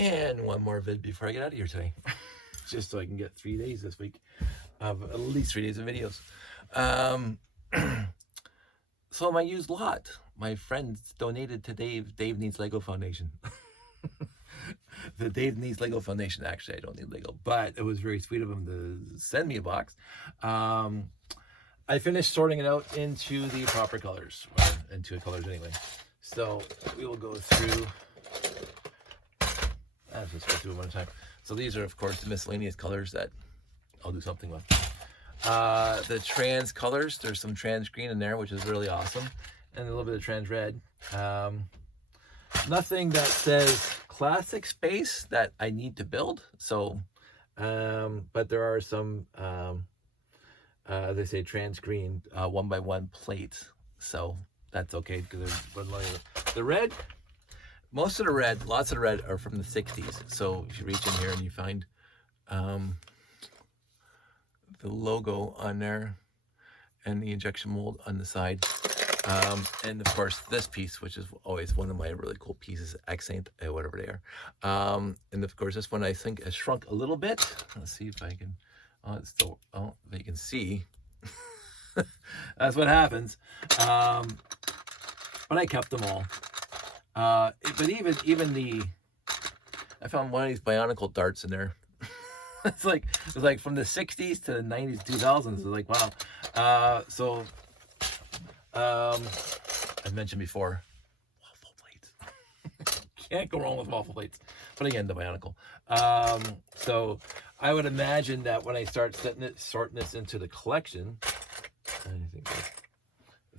And one more vid before I get out of here today. Just so I can get 3 days this week of at least 3 days of videos. Um, so my used lot, my friends donated to Dave Needs Lego Foundation. The Dave Needs Lego Foundation. Actually, I don't need Lego, but it was very sweet of them to send me a box. I finished sorting it out into the proper colors, or into colors anyway. So we will go through. Let's just go through it one at a time. So these are, of course, the miscellaneous colors that I'll do something with. The trans colors, there's some trans green in there, which is really awesome, and a little bit of trans red. Nothing that says classic space that I need to build. So, but there are some, they say trans green 1x1 plates. So that's okay because the red. Most of the red, lots of the red are from the 60s. So if you reach in here and you find the logo on there and the injection mold on the side. And of course this piece, which is always one of my really cool pieces, accent, whatever they are. And of course this one I think has shrunk a little bit. Let's see if I can, it's still, you can see. That's what happens. But I kept them all. But even the, I found one of these Bionicle darts in there. It's like from the 60s to the 90s, 2000s. It's like, wow. So I mentioned before, waffle plates. Can't go wrong with waffle plates. But again, the Bionicle. So I would imagine that when I start sorting this into the collection, I think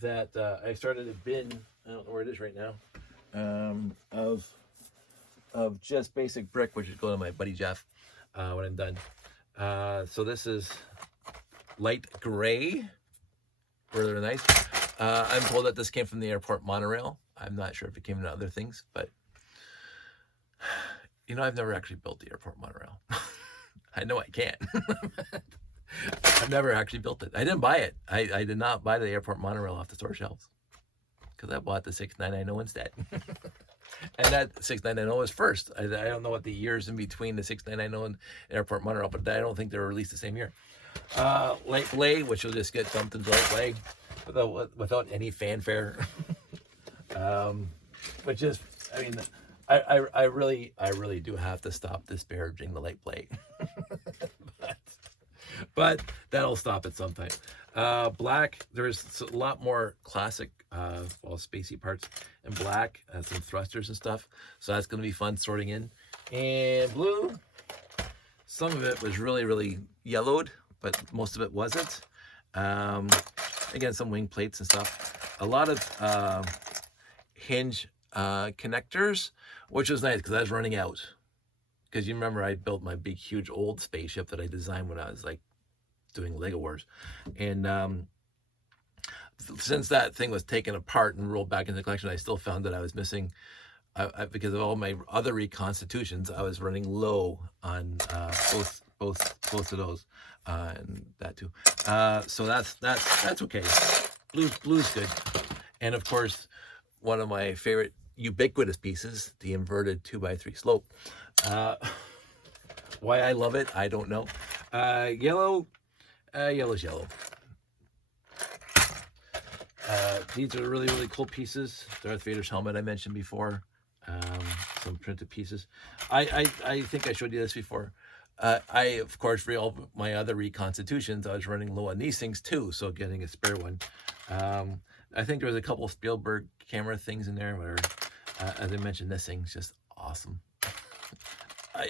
that I started a bin. I don't know where it is right now. Of just basic brick, which is going to my buddy Jeff when I'm done. So this is light gray, really nice. I'm told that this came from the airport monorail. I'm not sure if it came in other things, but you know, I've never actually built the airport monorail. I know I can't. I've never actually built it. I didn't buy it. I did not buy the airport monorail off the store shelves because I bought the 6990 instead. And that 6990 was first. I don't know what the years in between the 6990 and airport monorail, but I don't think they were released the same year. Light blade, which will just get dumped into light blade without any fanfare. Which is, I mean, I really do have to stop disparaging the light blade. but that'll stop at some time. Black, there's a lot more classic, spacey parts in black, some thrusters and stuff. So that's going to be fun sorting in. And blue, some of it was really yellowed, but most of it wasn't. Again, some wing plates and stuff. A lot of hinge connectors, which was nice because I was running out. Because you remember I built my big, huge old spaceship that I designed when I was like doing Lego Wars. And since that thing was taken apart and rolled back into the collection, I still found that I was missing, because of all my other reconstitutions, I was running low on both of those, and that too. So that's okay. Blue's good. And of course, one of my favorite ubiquitous pieces, the inverted 2x3 slope. Why I love it, I don't know. Yellow's yellow. These are really cool pieces. Darth Vader's helmet I mentioned before. Some printed pieces. I think I showed you this before. I, of course, for all my other reconstitutions, I was running low on these things too, so getting a spare one. I think there was a couple of Spielberg camera things in there where, as I mentioned, this thing's just awesome.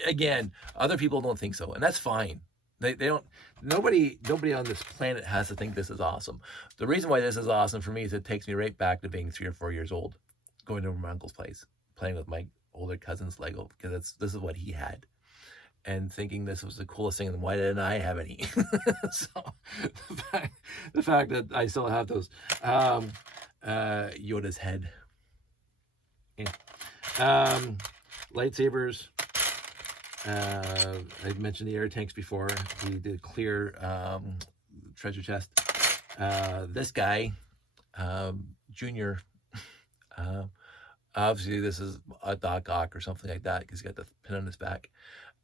Again, other people don't think so, and that's fine. They don't. Nobody on this planet has to think this is awesome. The reason why this is awesome for me is it takes me right back to being 3 or 4 years old, going over my uncle's place, playing with my older cousin's Lego, because this is what he had, and thinking this was the coolest thing. And why didn't I have any? So the fact that I still have those, Yoda's head, lightsabers. I mentioned the air tanks before. The clear treasure chest. This guy, Junior, Obviously, this is a Doc Ock or something like that because he got the pin on his back.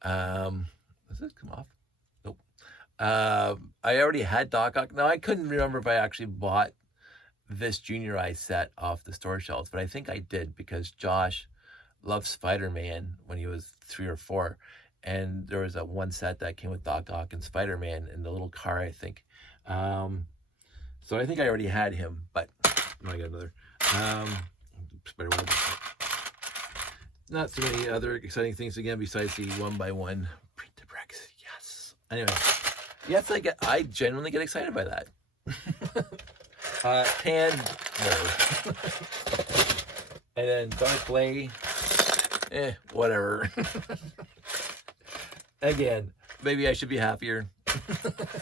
Does this come off? Nope. I already had Doc Ock. Now, I couldn't remember if I actually bought this Junior Eye set off the store shelves, but I think I did because Josh loved Spider-Man when he was 3 or 4, and there was a one set that came with Doc Ock and Spider-Man in the little car, I think. So I think I already had him, but no, I got another. Spider-Man. Not so many other exciting things again besides the 1x1 print to bricks. Yes. Anyway, yes, I genuinely get excited by that. Tan, no. And then Dark Blade, whatever. Again, maybe I should be happier. Woohoo!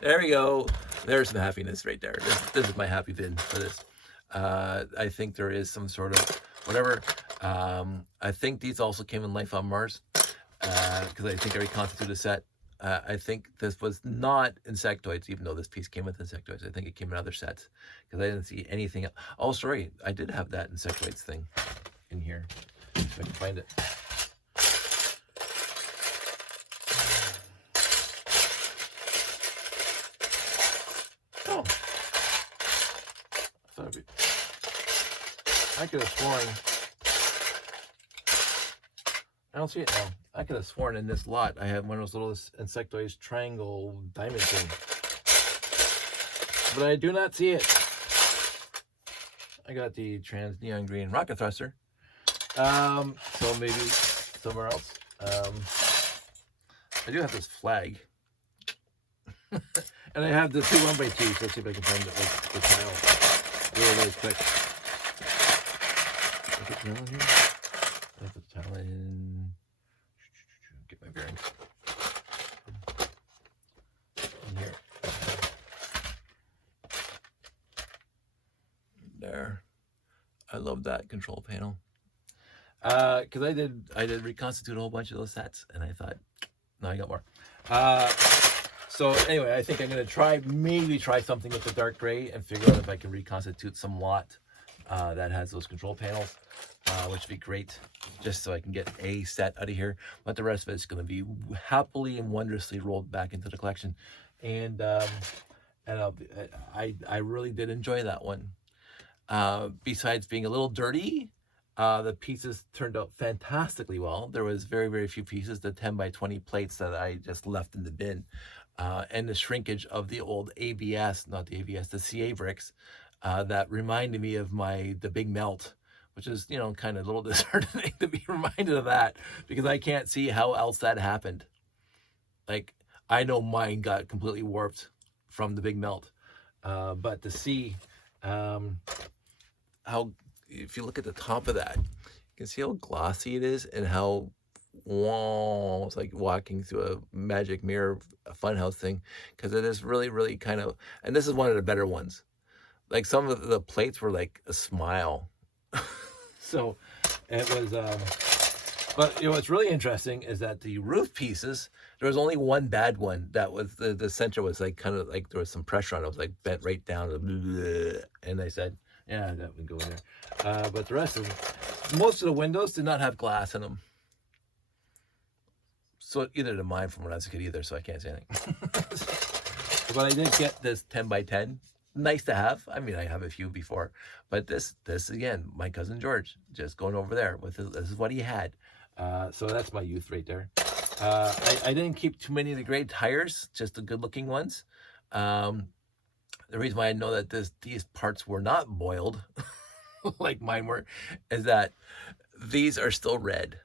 There we go. There's some happiness right there. This is my happy bin for this. I think there is some sort of whatever. I think these also came in Life on Mars because I think I reconstituted a set. I think this was not insectoids, even though this piece came with insectoids. I think it came in other sets because I didn't see anything. Oh, sorry, I did have that insectoids thing in here. If I can find it. Oh, I could have sworn. I don't see it now. I could have sworn in this lot I had one of those little insectoids triangle diamond thing. But I do not see it. I got the trans neon green rocket thruster. So maybe somewhere else. I do have this flag. And I have the 2 1x2s. Let's see if I can find the tile really, really quick. Is it tile in here? I put the tile in. Get my bearings. In here. There. I love that control panel. Because I did reconstitute a whole bunch of those sets, and I thought, no, I got more. So anyway, I think I'm gonna maybe try something with the dark gray and figure out if I can reconstitute some lot that has those control panels, which would be great, just so I can get a set out of here. But the rest of it's gonna be happily and wondrously rolled back into the collection, and I really did enjoy that one. Besides being a little dirty, the pieces turned out fantastically well. There was very, very few pieces, the 10x20 plates that I just left in the bin, and the shrinkage of the old ABS, not the ABS, the CA bricks, that reminded me of the big melt, which is, kind of a little disheartening to be reminded of that, because I can't see how else that happened. Like, I know mine got completely warped from the big melt, but to see how, if you look at the top of that, you can see how glossy it is and how, whoa, it's like walking through a magic mirror, a funhouse thing, because it is really, really kind of, and this is one of the better ones. Like, some of the plates were like a smile. So it was, but what's really interesting is that the roof pieces, there was only one bad one. That was the center was like kind of like there was some pressure on it. It was like bent right down, and I said, yeah, that would go in there. But the rest of them, most of the windows did not have glass in them. So either did mine from when I was a kid either, so I can't say anything. But I did get this 10x10. Nice to have. I mean, I have a few before, but this again, my cousin George, just going over there with this is what he had. So that's my youth right there. I didn't keep too many of the great tires, just the good looking ones. The reason why I know that these parts were not boiled like mine were is that these are still red.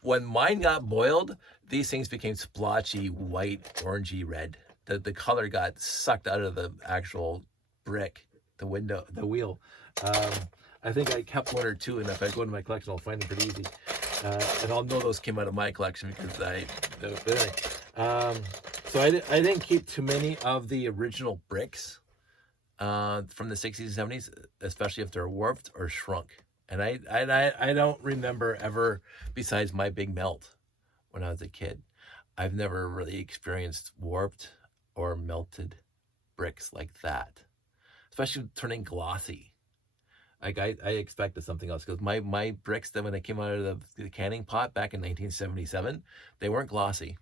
When mine got boiled, these things became splotchy, white, orangey red. The color got sucked out of the actual brick, the window, the wheel. I think I kept 1 or 2, and if I go into my collection, I'll find them pretty easy. And I'll know those came out of my collection because so I didn't keep too many of the original bricks from the 60s and 70s, especially if they're warped or shrunk. And I don't remember ever, besides my big melt when I was a kid, I've never really experienced warped or melted bricks like that, especially turning glossy. Like I expected something else, because my bricks that when they came out of the canning pot back in 1977, they weren't glossy.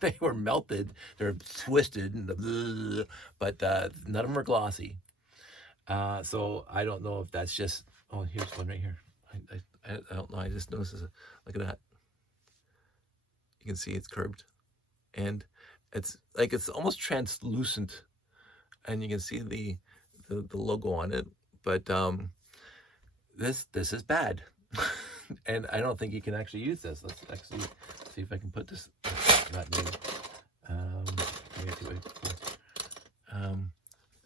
They were melted, they're twisted, and but none of them are glossy. So I don't know if that's just. Oh, here's one right here. I don't know. I just noticed. Look at that. You can see it's curved, and it's like it's almost translucent, and you can see the logo on it. But this is bad, and I don't think you can actually use this. Let's actually see if I can put this. Not new.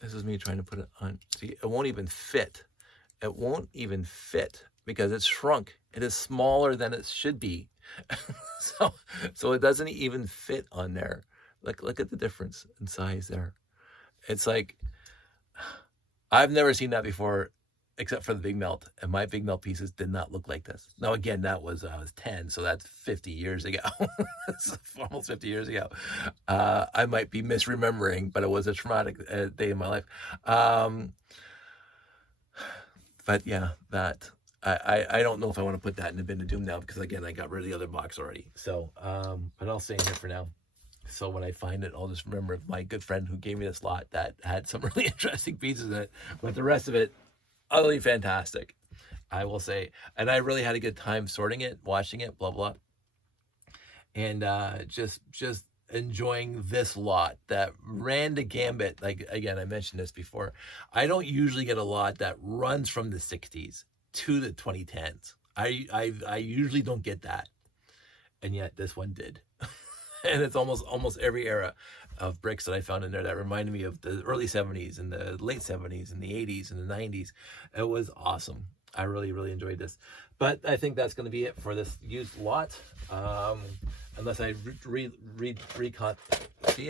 This is me trying to put it on. See, it won't even fit. It won't even fit because it's shrunk. It is smaller than it should be. so it doesn't even fit on there. Look at the difference in size there. It's like, I've never seen that before, except for the big melt, and my big melt pieces did not look like this. Now again, that was I was 10, so that's 50 years ago. That's almost 50 years ago. I might be misremembering, but it was a traumatic day in my life. But yeah, that I don't know if I want to put that in the bin of doom now, because again, I got rid of the other box already. So but I'll stay in here for now. So when I find it, I'll just remember my good friend who gave me this lot that had some really interesting pieces in it, but the rest of it, utterly fantastic, I will say. And I really had a good time sorting it, watching it, blah blah, and just enjoying this lot that ran the gambit. Like again, I mentioned this before, I don't usually get a lot that runs from the 60s to the 2010s. I usually don't get that, and yet this one did. And it's almost every era of bricks that I found in there that reminded me of the early 70s and the late 70s and the 80s and the 90s. It was awesome. I really enjoyed this. But I think that's going to be it for this used lot. Unless I see,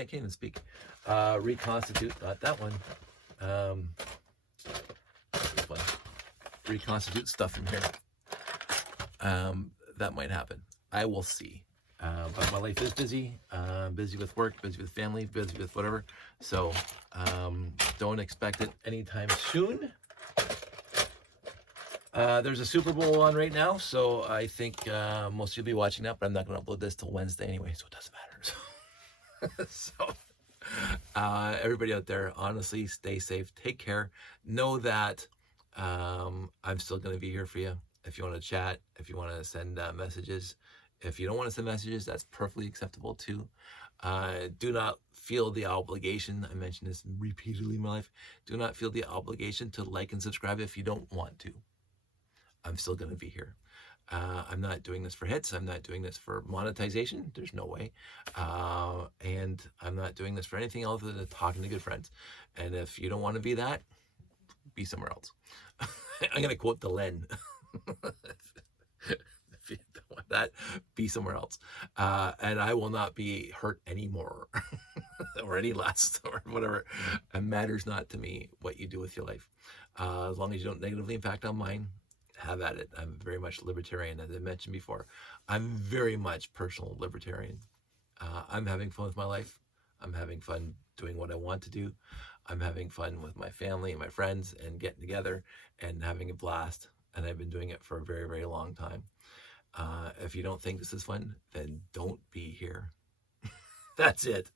I can't even speak. Reconstitute, not that one. This one. Reconstitute stuff from here. That might happen. I will see. But my life is busy, busy with work, busy with family, busy with whatever. So don't expect it anytime soon. There's a Super Bowl on right now, so I think most of you will be watching that, but I'm not going to upload this till Wednesday anyway, so it doesn't matter. So everybody out there, honestly, stay safe, take care. Know that I'm still going to be here for you. If you want to chat, if you want to send messages. If you don't want to send messages, that's perfectly acceptable too. Do not feel the obligation, I mentioned this repeatedly in my life, do not feel the obligation to like and subscribe if you don't want to. I'm still going to be here. I'm not doing this for hits. I'm not doing this for monetization. There's no way. And I'm not doing this for anything other than talking to good friends. And if you don't want to be that, be somewhere else. I'm going to quote Delenn. If you don't want that, be somewhere else. And I will not be hurt anymore or any less or whatever. It matters not to me what you do with your life. As long as you don't negatively impact on mine, have at it. I'm very much libertarian, as I mentioned before. I'm very much personal libertarian. I'm having fun with my life. I'm having fun doing what I want to do. I'm having fun with my family and my friends and getting together and having a blast. And I've been doing it for a very long time. If you don't think this is fun, then don't be here. That's it.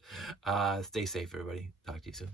Stay safe, everybody. Talk to you soon.